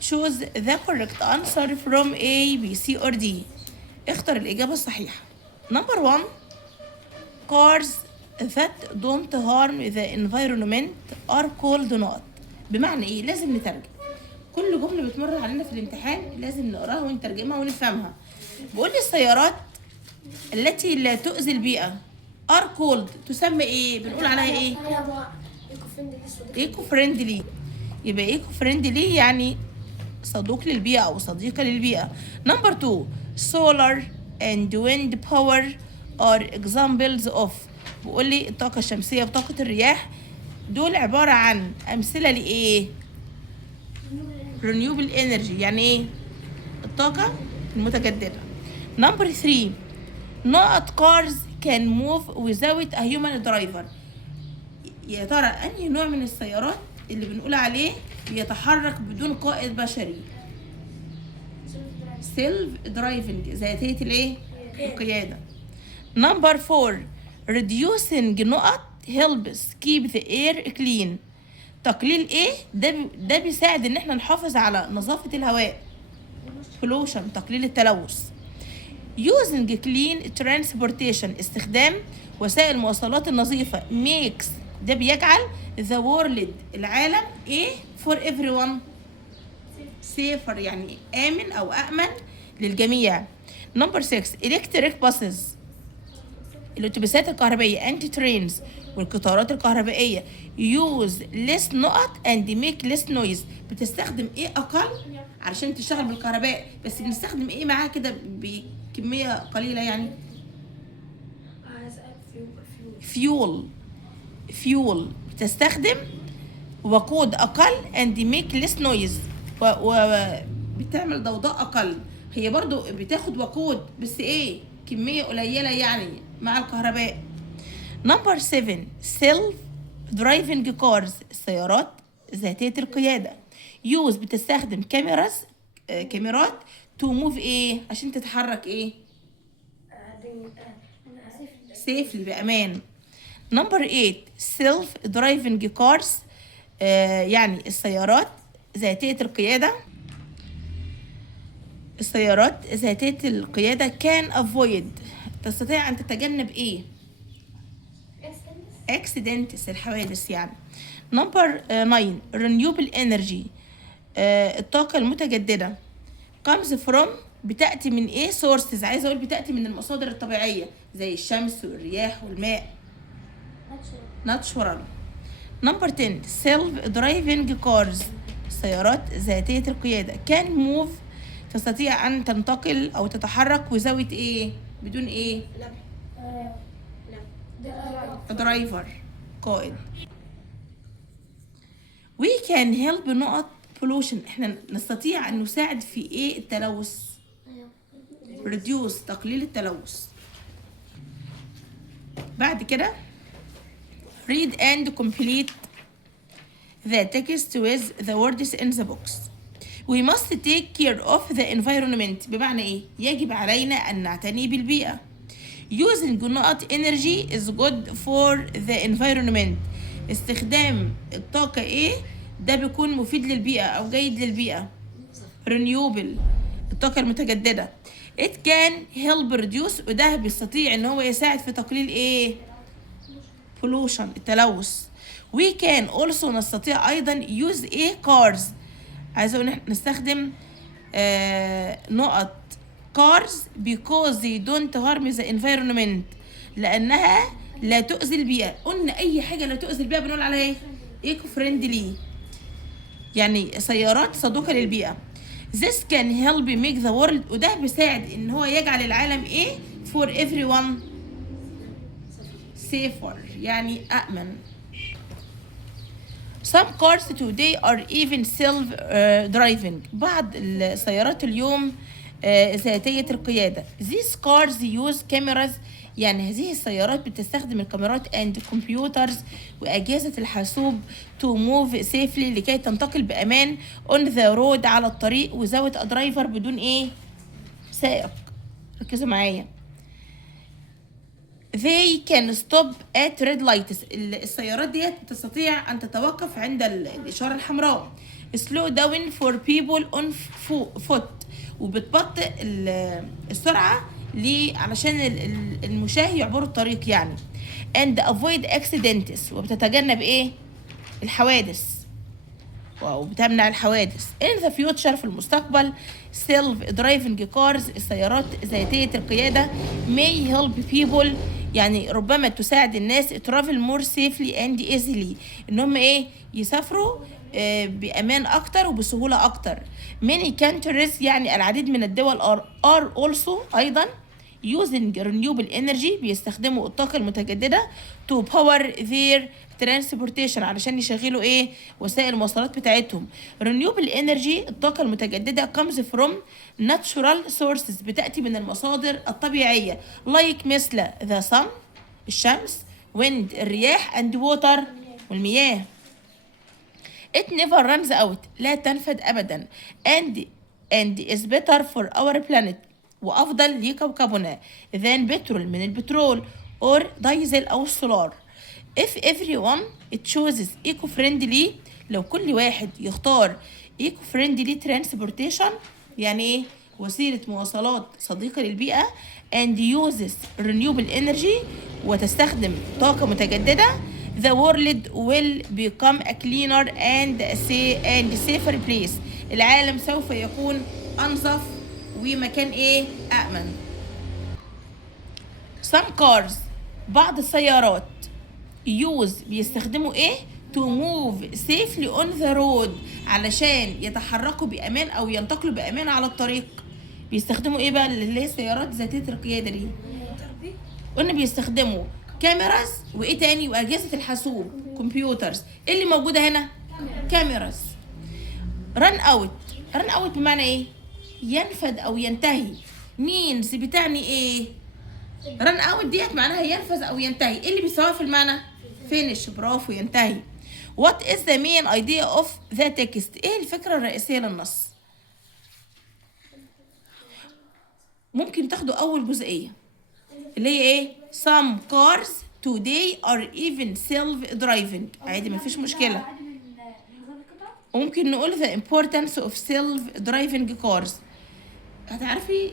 choose the correct answer from A, B, C or D. اختر الإجابة الصحيحة. Number 1. Cars that don't harm the environment are called not. بمعنى ايه؟ لازم نترجم. كل جملة بتمر علينا في الامتحان لازم نقراها ونترجمها ونفهمها. بقول لي السيارات التي لا تؤذي البيئة are called تسمى ايه؟ بنقول عليها ايه؟ ايكو فريندلي. يبقى ايكو فريندلي يعني صدوق للبيئة أو صديقة للبيئة. Number 2. Solar and wind power are examples of. بقول لي الطاقة الشمسية وطاقة الرياح دول عبارة عن أمثلة لإيه؟ renewable energy يعني إيه؟ الطاقة المتجددة. Number 3. Not cars can move without a human driver. يا ترى أنهي نوع من السيارات اللي بنقول عليه بيتحرك بدون قائد بشري؟ سيلف درايفنج ذاتية الايه؟ القيادة. Number 4. reducing نقط helps keep the air clean. تقليل ايه؟ ده بيساعد ان احنا نحافظ على نظافة الهواء. pollution تقليل التلوث. using clean transportation استخدام وسائل المواصلات النظيفة makes ده بيجعل the world العالم ايه for everyone safer يعني آمن أو أأمن للجميع. Number 6. electric buses الأتوبيسات الكهربائية and trains والقطارات الكهربائية use less نقط and make less noise. بتستخدم ايه أقل علشان تشتغل بالكهرباء بس بنستخدم ايه معاها كده بكمية قليلة يعني fuel بتستخدم وقود أقل and make less noise وبتعمل ضوضاء أقل. هي برضو بتاخد وقود بس إيه كمية قليلة يعني مع الكهرباء. Number 7. self driving cars السيارات ذاتية القيادة use بتستخدم كاميرات to move إيه عشان تتحرك إيه safely بأمان. Number 8. self driving cars يعني السيارات ذاتية القيادة can avoid تستطيع أن تتجنب إيه؟ accidents الحوادث يعني. Number 9. renewable energy الطاقة المتجددة comes from بتأتي من إيه؟ sources عايزة أقول بتأتي من المصادر الطبيعية زي الشمس والرياح والماء natural. Number 10. self driving cars سيارات ذاتية القيادة can move تستطيع أن تنتقل أو تتحرك وزاوية إيه؟ بدون إيه؟ درايفر قائد. We can help نقط pollution إحنا نستطيع أن نساعد في إيه التلوث reduce تقليل التلوث. بعد كده read and complete the text with the words in the box. We must take care of the environment بمعنى ايه؟ يجب علينا ان نعتني بالبيئة. Using نقط energy is good for the environment استخدام الطاقة ايه؟ ده بيكون مفيد للبيئة او جيد للبيئة. renewable الطاقة المتجددة. It can help reduce وده بيستطيع ان هو يساعد في تقليل ايه؟ pollution التلوث. We can also نستطيع ايضا use a cars عايزة اقول نستخدم نقط cars because they don't harm the environment لانها لا تؤذي البيئة. قلنا اي حاجة لا تؤذي البيئة بنقول عليها ايه؟ eco friendly يعني سيارات صديقة للبيئة. This can help make the world وده بيساعد ان هو يجعل العالم ايه for everyone safer يعني أأمن. Some cars today are even self-driving بعض السيارات اليوم ذاتية القيادة. These cars use cameras يعني هذه السيارات بتستخدم الكاميرات and computers وأجهزة الحاسوب to move safely لكي تنتقل بأمان on the road على الطريق without a driver بدون إيه؟ سائق. ركزوا معايا. They can stop at red lights السيارات ديت تستطيع أن تتوقف عند الإشارة الحمراء. slow down for people on foot وبتبطئ السرعة ليه؟ علشان المشاة يعبروا الطريق يعني. and avoid accidents وبتتجنب ايه؟ الحوادث وبتمنع الحوادث. in the future في المستقبل self driving cars السيارات ذاتية القيادة may help people يعني ربما تساعد الناس travel more safely and easily ان هم ايه؟ يسافروا بأمان أكتر وبسهولة أكتر. many countries يعني العديد من الدول are also أيضا using renewable energy بيستخدموا الطاقة المتجددة to power their transportation علشان يشغلوا ايه؟ وسائل المواصلات بتاعتهم. renewable energy الطاقة المتجددة comes from natural sources بتأتي من المصادر الطبيعية like مثل the sun الشمس wind الرياح and water والمياه. it never runs out لا تنفد أبدا and is better for our planet وأفضل لكوكبنا than petrol من البترول or diesel أو السولار. if everyone chooses eco-friendly لو كل واحد يختار eco-friendly transportation يعني ايه؟ وسيلة مواصلات صديقة للبيئة and uses renewable energy وتستخدم طاقة متجددة the world will become a cleaner and safer place العالم سوف يكون أنظف ومكان ايه؟ أأمن. some cars بعض السيارات بيستخدموا ايه؟ to move safely on the road علشان يتحركوا بأمان أو ينتقلوا بأمان على الطريق. بيستخدموا ايه بقى اللي هي سيارات ذاتية القيادة دي؟ قلنا بيستخدموا كاميراز وايه تاني وأجهزة الحاسوب كمبيوترز. اللي موجودة هنا كاميراز. run out بمعنى ايه؟ ينفد أو ينتهي. means بتعني ايه؟ run out ديت معناها ينفذ أو ينتهي. ايه اللي بيساويها في المعنى؟ finish برافو ينتهي. what is the main idea of the text ايه الفكرة الرئيسية للنص؟ ممكن تاخدوا أول جزئية اللي هي ايه؟ some cars today are even self driving عادي مفيش مشكلة. وممكن نقول the importance of self driving cars. هتعرفي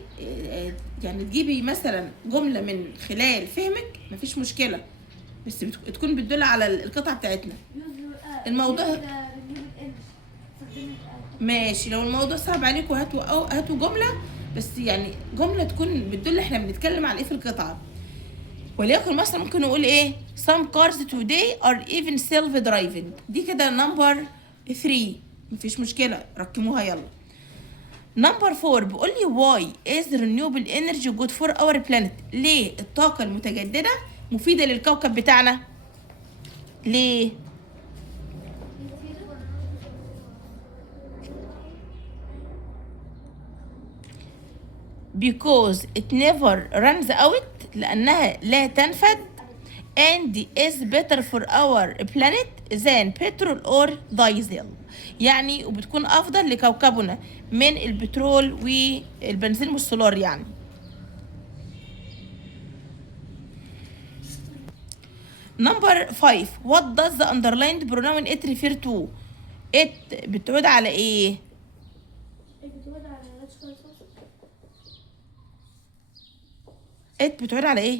يعني تجيبي مثلا جملة من خلال فهمك مفيش مشكلة بس تكون بتدل على القطعة بتاعتنا. الموضوع ماشي لو الموضوع صعب عليكم هاتوا جملة بس يعني جملة تكون بتدل احنا بنتكلم على ايه في القطعة. وليكن مثلا ممكن نقول ايه some cars today are even self driving دي كده نمبر 3 مفيش مشكلة ركبوها يلا. نمبر 4 بيقول لي why is renewable energy good for our planet ليه الطاقة المتجددة مفيدة للكوكب بتاعنا؟ ليه؟ because it never runs out لأنها لا تنفد and is better for our planet than petrol or diesel يعني وبتكون أفضل لكوكبنا من البترول والبنزين والسولار يعني. نمبر 5 what does the underlined pronoun it refer to it بتعود على ايه؟ it بتعود على ايه؟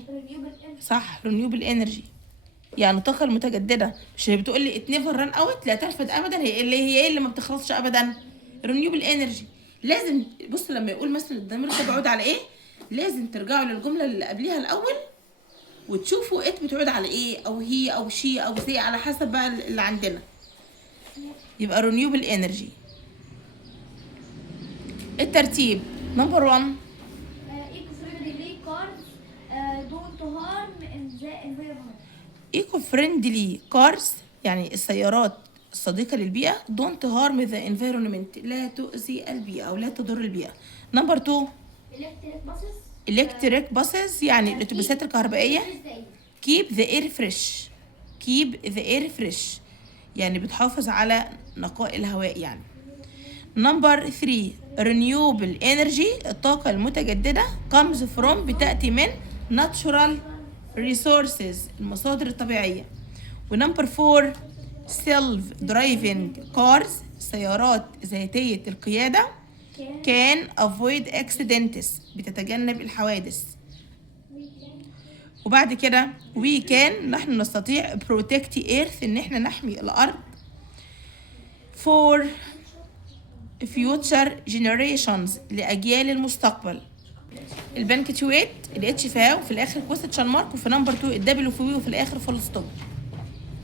صح renewable energy يعني الطاقة المتجددة. مش هي بتقول لي it never run out لا تنفد ابدا هي ايه اللي ما بتخلصش ابدا؟ renewable energy. لازم بص لما يقول مثلا الضمير ده بيعود على ايه لازم ترجعوا للجملة اللي قبليها الاول وتشوفوا it بتعود على ايه او هي او شي او زي على حسب بقى اللي عندنا. يبقى renewable energy. الترتيب نمبر 1 eco friendly cars يعني السيارات الصديقة للبيئة don't harm the environment لا تؤذي البيئة أو لا تضر البيئة. نمبر 2 electric buses يعني الأتوبيسات الكهربائية keep the air fresh يعني بتحافظ على نقاء الهواء يعني. نمبر 3 renewable energy الطاقة المتجددة comes from بتأتي من natural resources المصادر الطبيعية. ونمبر 4 self driving cars سيارات ذاتية القيادة can avoid accidents بتتجنب الحوادث. وبعد كده we can نحن نستطيع protect earth ان احنا نحمي الارض for future generations لاجيال المستقبل. البنكتويت الاتش فاو في الاخر كويستشن مارك، وفي نمبر 2 الدبليو في وي، وفي الاخر فول ستوب.